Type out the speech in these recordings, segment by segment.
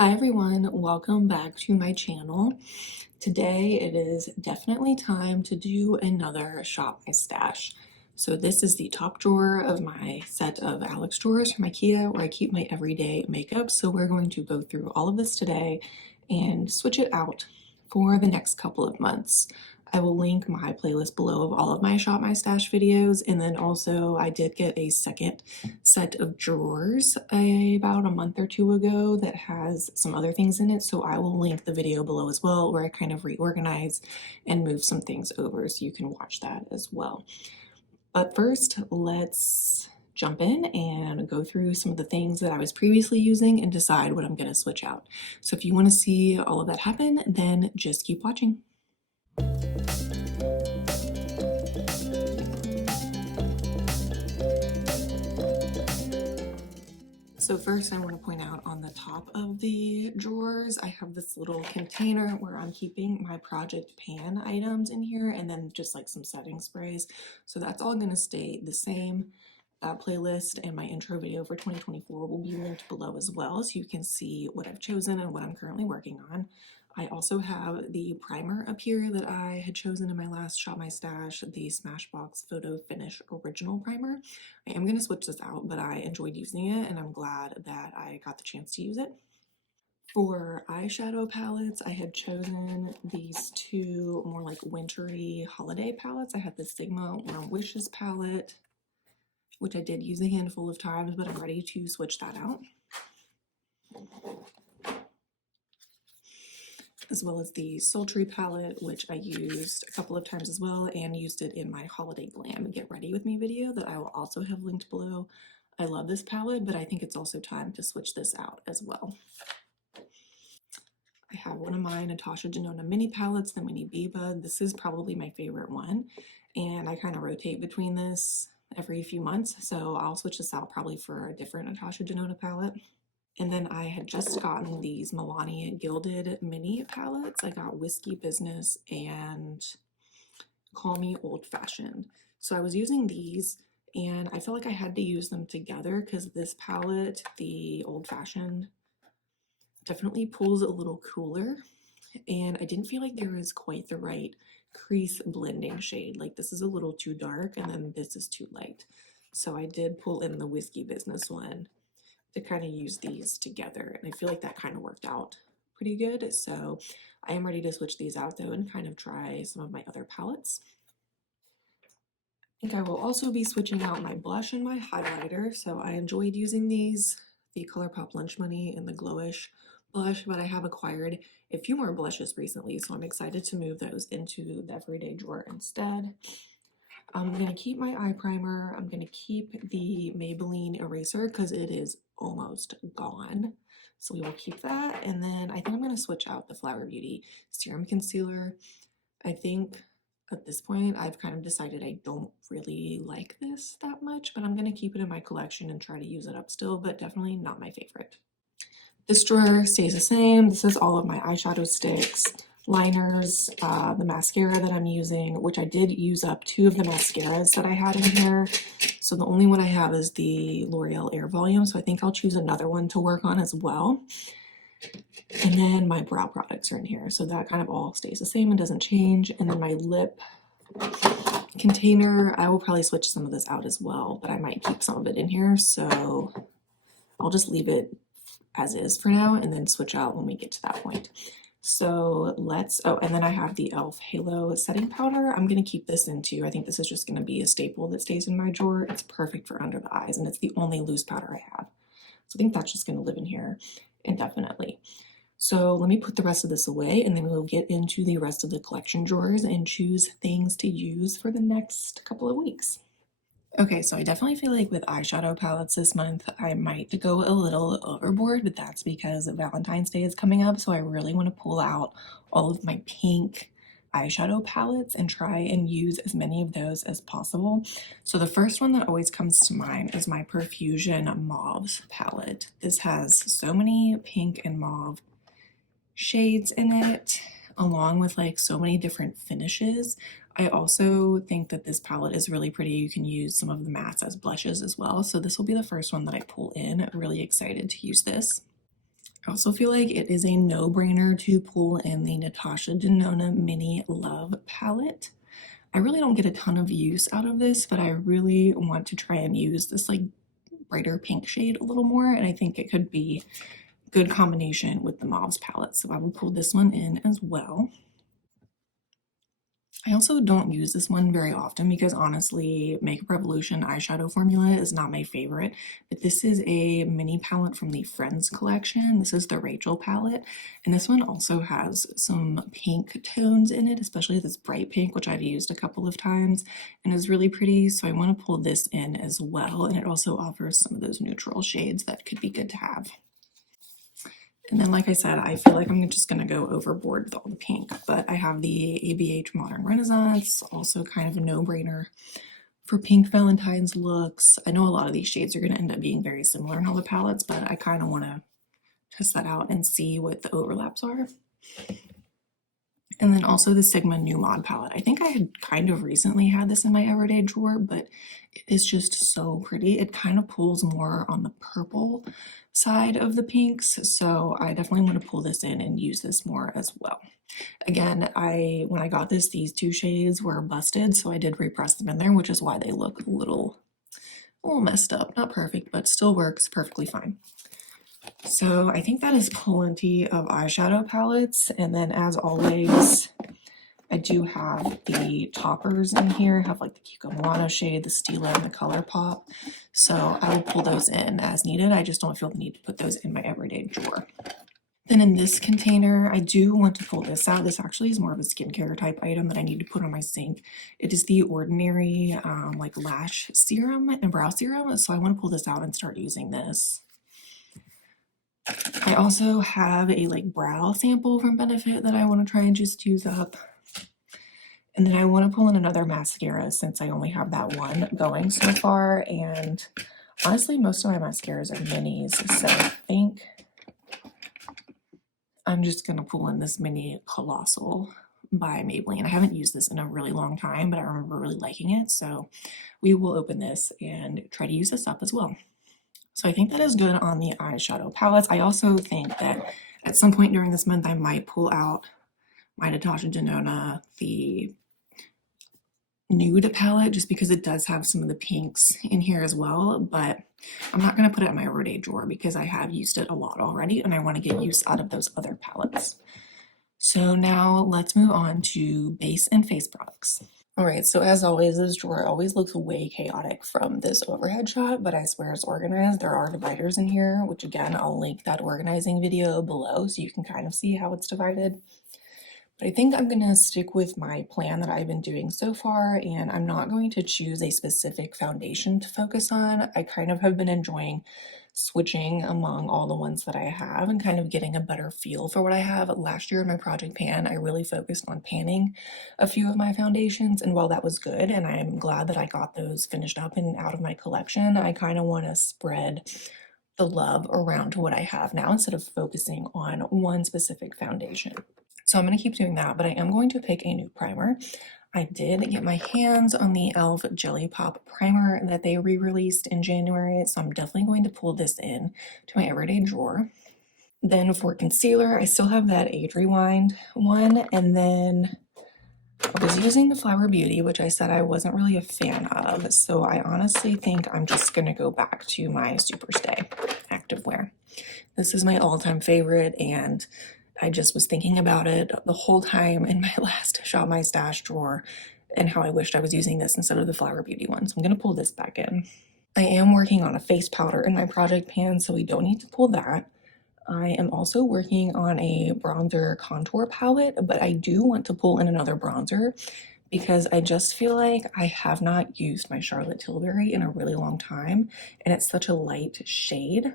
Hi everyone, welcome back to my channel. Today it is definitely time to do another Shop My Stash. So this is the top drawer of my set of Alex drawers from IKEA where I keep my everyday makeup. So we're going to go through all of this today and switch it out for the next couple of months. I will link my playlist below of all of my Shop My Stash videos, and then also I did get a second set of drawers about a month or two ago that has some other things in it, so I will link the video below as well where I kind of reorganize and move some things over so you can watch that as well. But first, let's jump in and go through some of the things that I was previously using and decide what I'm going to switch out. So if you want to see all of that happen, then just keep watching. So first I want to point out on the top of the drawers, I have this little container where I'm keeping my Project Pan items in here, and then just like some setting sprays. So that's all going to stay the same. That playlist and my intro video for 2024 will be linked below as well, so you can see what I've chosen and what I'm currently working on. I also have the primer up here that I had chosen in my last Shop My Stash, the Smashbox Photo Finish Original Primer. I am going to switch this out, but I enjoyed using it and I'm glad that I got the chance to use it. For eyeshadow palettes, I had chosen these two more like wintry holiday palettes. I had the Sigma Warm Wishes palette, which I did use a handful of times, but I'm ready to switch that out. As well as the Sultry palette, which I used a couple of times as well and used it in my Holiday Glam Get Ready With Me video that I will also have linked below. I love this palette, but I think it's also time to switch this out as well. I have one of my Natasha Denona mini palettes, the Mini Biba. This is probably my favorite one, and I kind of rotate between this every few months, so I'll switch this out probably for a different Natasha Denona palette. And then I had just gotten these Milani Gilded mini palettes. I got Whiskey Business and Call Me Old Fashioned. So I was using these and I felt like I had to use them together because this palette, the Old Fashioned, definitely pulls a little cooler. And I didn't feel like there was quite the right crease blending shade. Like this is a little too dark and then this is too light. So I did pull in the Whiskey Business one to kind of use these together, and I feel like that kind of worked out pretty good. So I am ready to switch these out though and kind of try some of my other palettes. I think I will also be switching out my blush and my highlighter. So I enjoyed using these, the ColourPop Lunch Money and the Glowish blush, but I have acquired a few more blushes recently, so I'm excited to move those into the everyday drawer instead. I'm going to keep my eye primer. I'm going to keep the Maybelline eraser because it is almost gone. So we will keep that. And then I think I'm going to switch out the Flower Beauty Serum Concealer. I think at this point I've kind of decided I don't really like this that much, but I'm going to keep it in my collection and try to use it up still, but definitely not my favorite. This drawer stays the same. This is all of my eyeshadow sticks, liners, the mascara that I'm using, which I did use up two of the mascaras that I had in here. So the only one I have is the L'Oreal Air Volume, so I think I'll choose another one to work on as well. And then my brow products are in here, so that kind of all stays the same and doesn't change. And then my lip container, I will probably switch some of this out as well, but I might keep some of it in here, so I'll just leave it as is for now and then switch out when we get to that point. So let's, oh, and then I have the e.l.f. Halo setting powder. I'm going to keep this in too. I think this is just going to be a staple that stays in my drawer. It's perfect for under the eyes and it's the only loose powder I have. So I think that's just going to live in here indefinitely. So let me put the rest of this away and then we'll get into the rest of the collection drawers and choose things to use for the next couple of weeks. Okay, so I definitely feel like with eyeshadow palettes this month, I might go a little overboard, but that's because Valentine's Day is coming up, so I really want to pull out all of my pink eyeshadow palettes and try and use as many of those as possible. So the first one that always comes to mind is my Perfusion Mauves palette. This has so many pink and mauve shades in it, along with like so many different finishes. I also think that this palette is really pretty. You can use some of the mattes as blushes as well. So this will be the first one that I pull in. I'm really excited to use this. I also feel like it is a no-brainer to pull in the Natasha Denona Mini Love palette. I really don't get a ton of use out of this, but I really want to try and use this like brighter pink shade a little more, and I think it could be a good combination with the Mauves palette, so I will pull this one in as well. I also don't use this one very often because honestly, Makeup Revolution eyeshadow formula is not my favorite, but this is a mini palette from the Friends collection. This is the Rachel palette, and this one also has some pink tones in it, especially this bright pink, which I've used a couple of times and is really pretty, so I want to pull this in as well, and it also offers some of those neutral shades that could be good to have. And then, like I said, I feel like I'm just going to go overboard with all the pink, but I have the ABH Modern Renaissance, also kind of a no-brainer for pink Valentine's looks. I know a lot of these shades are going to end up being very similar in all the palettes, but I kind of want to test that out and see what the overlaps are. And then also the Sigma New Mod palette. I think I had kind of recently had this in my everyday drawer, but it is just so pretty. It kind of pulls more on the purple side of the pinks, so I definitely want to pull this in and use this more as well. Again, when I got this, these two shades were busted, so I did repress them in there, which is why they look a little messed up. Not perfect, but still works perfectly fine. So I think that is plenty of eyeshadow palettes, and then as always, I do have the toppers in here. I have like the Cucamonga shade, the Stila, and the ColourPop. So I will pull those in as needed. I just don't feel the need to put those in my everyday drawer. Then in this container, I do want to pull this out. This actually is more of a skincare type item that I need to put on my sink. It is the Ordinary like lash serum and brow serum. So I want to pull this out and start using this. I also have a like brow sample from Benefit that I want to try and just use up. And then I want to pull in another mascara since I only have that one going so far. And honestly, most of my mascaras are minis. So I think I'm just going to pull in this mini Colossal by Maybelline. I haven't used this in a really long time, but I remember really liking it. So we will open this and try to use this up as well. So I think that is good on the eyeshadow palettes. I also think that at some point during this month, I might pull out my Natasha Denona, the nude palette, just because it does have some of the pinks in here as well, but I'm not going to put it in my everyday drawer because I have used it a lot already and I want to get use out of those other palettes. So now let's move on to base and face products. All right, so as always, this drawer always looks way chaotic from this overhead shot, but I swear it's organized. There are dividers in here, which again, I'll link that organizing video below so you can kind of see how it's divided. But I think I'm going to stick with my plan that I've been doing so far, and I'm not going to choose a specific foundation to focus on. I kind of have been enjoying switching among all the ones that I have and kind of getting a better feel for what I have. Last year in my project pan, I really focused on panning a few of my foundations, and while that was good, and I'm glad that I got those finished up and out of my collection, I kind of want to spread the love around to what I have now instead of focusing on one specific foundation. So I'm going to keep doing that, but I am going to pick a new primer. I did get my hands on the e.l.f. Jelly Pop primer that they re-released in January, so I'm definitely going to pull this in to my everyday drawer. Then for concealer, I still have that Age Rewind one, and then I was using the Flower Beauty, which I said I wasn't really a fan of, so I honestly think I'm just going to go back to my Superstay activewear. This is my all-time favorite, and I just was thinking about it the whole time in my last Shop My Stash drawer and how I wished I was using this instead of the Flower Beauty one. So I'm going to pull this back in. I am working on a face powder in my project pan, so we don't need to pull that. I am also working on a bronzer contour palette, but I do want to pull in another bronzer because I just feel like I have not used my Charlotte Tilbury in a really long time, and it's such a light shade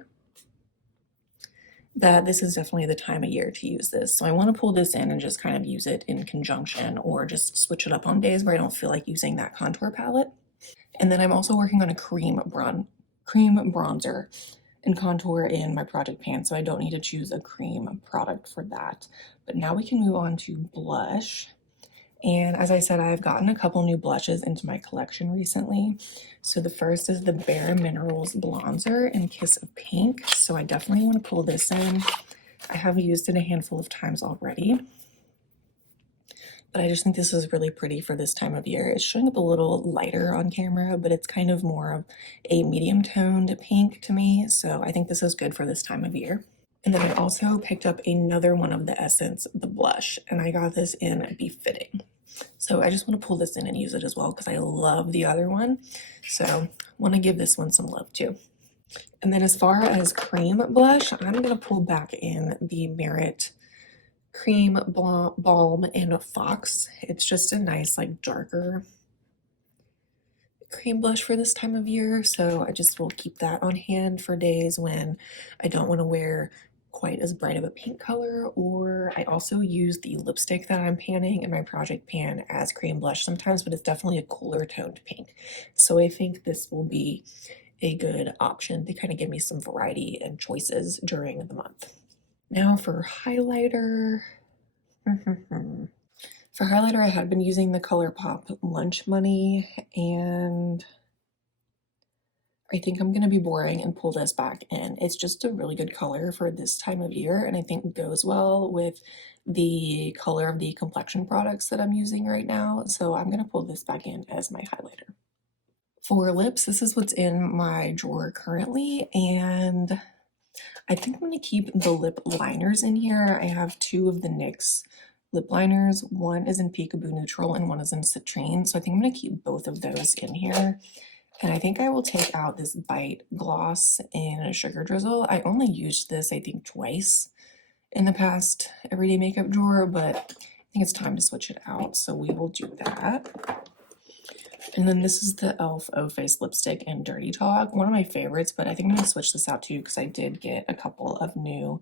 that this is definitely the time of year to use this. So I want to pull this in and just kind of use it in conjunction or just switch it up on days where I don't feel like using that contour palette. And then I'm also working on a cream bronzer and contour in my project pan, so I don't need to choose a cream product for that. But now we can move on to blush. And as I said, I've gotten a couple new blushes into my collection recently. So the first is the Bare Minerals Bronzer in Kiss of Pink. So I definitely want to pull this in. I have used it a handful of times already, but I just think this is really pretty for this time of year. It's showing up a little lighter on camera, but it's kind of more of a medium toned pink to me, so I think this is good for this time of year. And then I also picked up another one of the Essence, the blush, and I got this in Befitting. So I just want to pull this in and use it as well because I love the other one. So I want to give this one some love too. And then as far as cream blush, I'm going to pull back in the Merit Cream Balm in Fox. It's just a nice, like, darker cream blush for this time of year. So I just will keep that on hand for days when I don't want to wear quite as bright of a pink color. Or I also use the lipstick that I'm panning in my project pan as cream blush sometimes, but it's definitely a cooler toned pink. So I think this will be a good option to kind of give me some variety and choices during the month. Now for highlighter. For highlighter, I had been using the ColourPop Lunch Money, and I think I'm going to be boring and pull this back in. It's just a really good color for this time of year, and I think goes well with the color of the complexion products that I'm using right now, so I'm going to pull this back in as my highlighter. For lips, this is what's in my drawer currently, and I think I'm going to keep the lip liners in here. I have two of the NYX lip liners. One is in Peekaboo Neutral and one is in Citrine. So I think I'm going to keep both of those in here. And I think I will take out this Bite Gloss in a Sugar Drizzle. I only used this, I think, twice in the past everyday makeup drawer, but I think it's time to switch it out. So we will do that. And then this is the e.l.f. O Face lipstick in Dirty Talk, one of my favorites, but I think I'm going to switch this out too because I did get a couple of new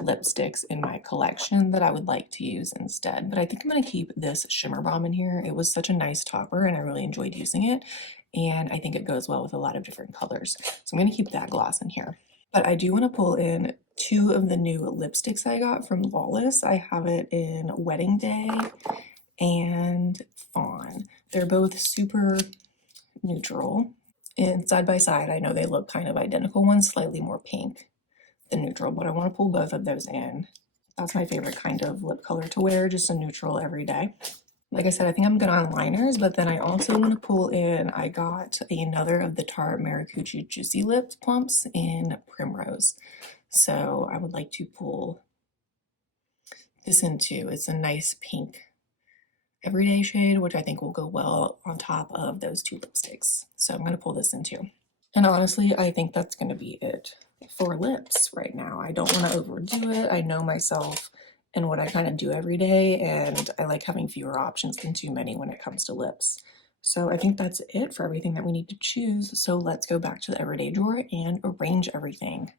lipsticks in my collection that I would like to use instead. But I think I'm going to keep this Shimmer Bomb in here. It was such a nice topper and I really enjoyed using it. And I think it goes well with a lot of different colors. So I'm going to keep that gloss in here. But I do want to pull in two of the new lipsticks I got from Lawless. I have it in Wedding Day and Fawn. They're both super neutral. And side by side, I know they look kind of identical. One's slightly more pink than neutral, but I want to pull both of those in. That's my favorite kind of lip color to wear, just a neutral every day. Like I said, I think I'm good on liners, but then I also want to pull in, I got another of the Tarte Maracucci Juicy Lip Plumps in Primrose. So I would like to pull this in too. It's a nice pink everyday shade, which I think will go well on top of those two lipsticks. So I'm going to pull this in too. And honestly, I think that's going to be it for lips right now. I don't want to overdo it. I know myself and what I kind of do every day, and I like having fewer options than too many when it comes to lips. So I think that's it for everything that we need to choose. So let's go back to the everyday drawer and arrange everything.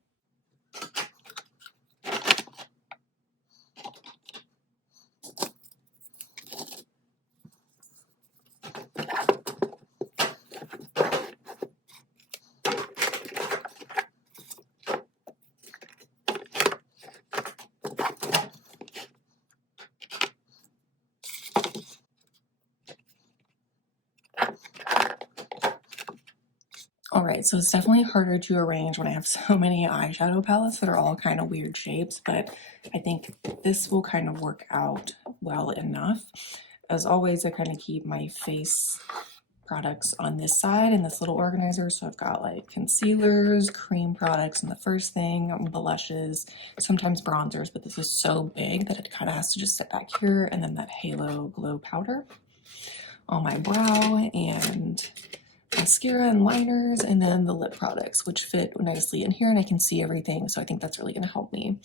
All right, so it's definitely harder to arrange when I have so many eyeshadow palettes that are all kind of weird shapes, but I think this will kind of work out well enough. As always, I kind of keep my face products on this side in this little organizer. So I've got like concealers, cream products in the first thing, blushes, sometimes bronzers, but this is so big that it kind of has to just sit back here, and then that Halo Glow powder on my brow, and mascara and liners, and then the lip products, which fit nicely in here, and I can see everything, so I think that's really going to help me.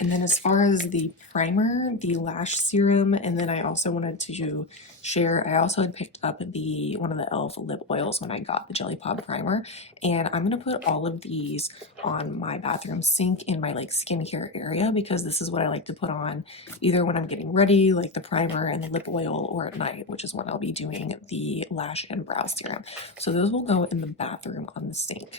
And then as far as the primer, the lash serum, and then I also wanted to share, I also had picked up one of the e.l.f. lip oils when I got the Jelly Pod primer, and I'm going to put all of these on my bathroom sink in my like skincare area, because this is what I like to put on either when I'm getting ready, like the primer and the lip oil, or at night, which is when I'll be doing the lash and brow serum. So those will go in the bathroom on the sink.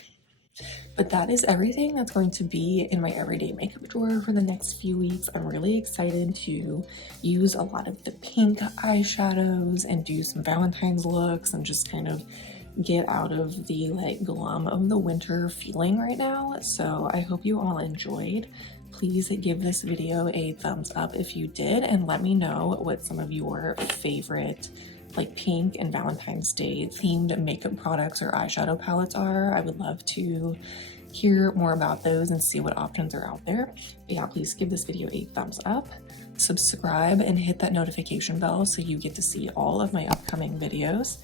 But that is everything that's going to be in my everyday makeup drawer for the next few weeks. I'm really excited to use a lot of the pink eyeshadows and do some Valentine's looks and just kind of get out of the like glum of the winter feeling right now. So I hope you all enjoyed Please give this video a thumbs up if you did, and let me know what some of your favorite like pink and Valentine's Day themed makeup products or eyeshadow palettes are. I would love to hear more about those and see what options are out there. But yeah, please give this video a thumbs up, subscribe, and hit that notification bell so you get to see all of my upcoming videos.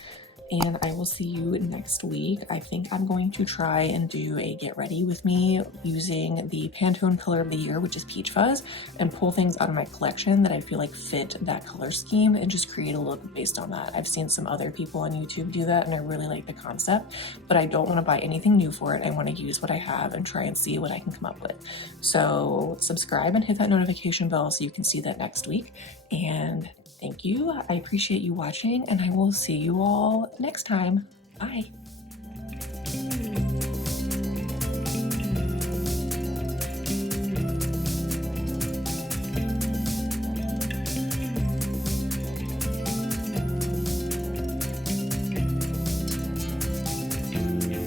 And I will see you next week. I think I'm going to try and do a get ready with me using the Pantone color of the year, which is Peach Fuzz, and pull things out of my collection that I feel like fit that color scheme and just create a look based on that. I've seen some other people on YouTube do that and I really like the concept, but I don't want to buy anything new for it. I want to use what I have and try and see what I can come up with. So subscribe and hit that notification bell so you can see that next week. And thank you. I appreciate you watching, and I will see you all next time. Bye.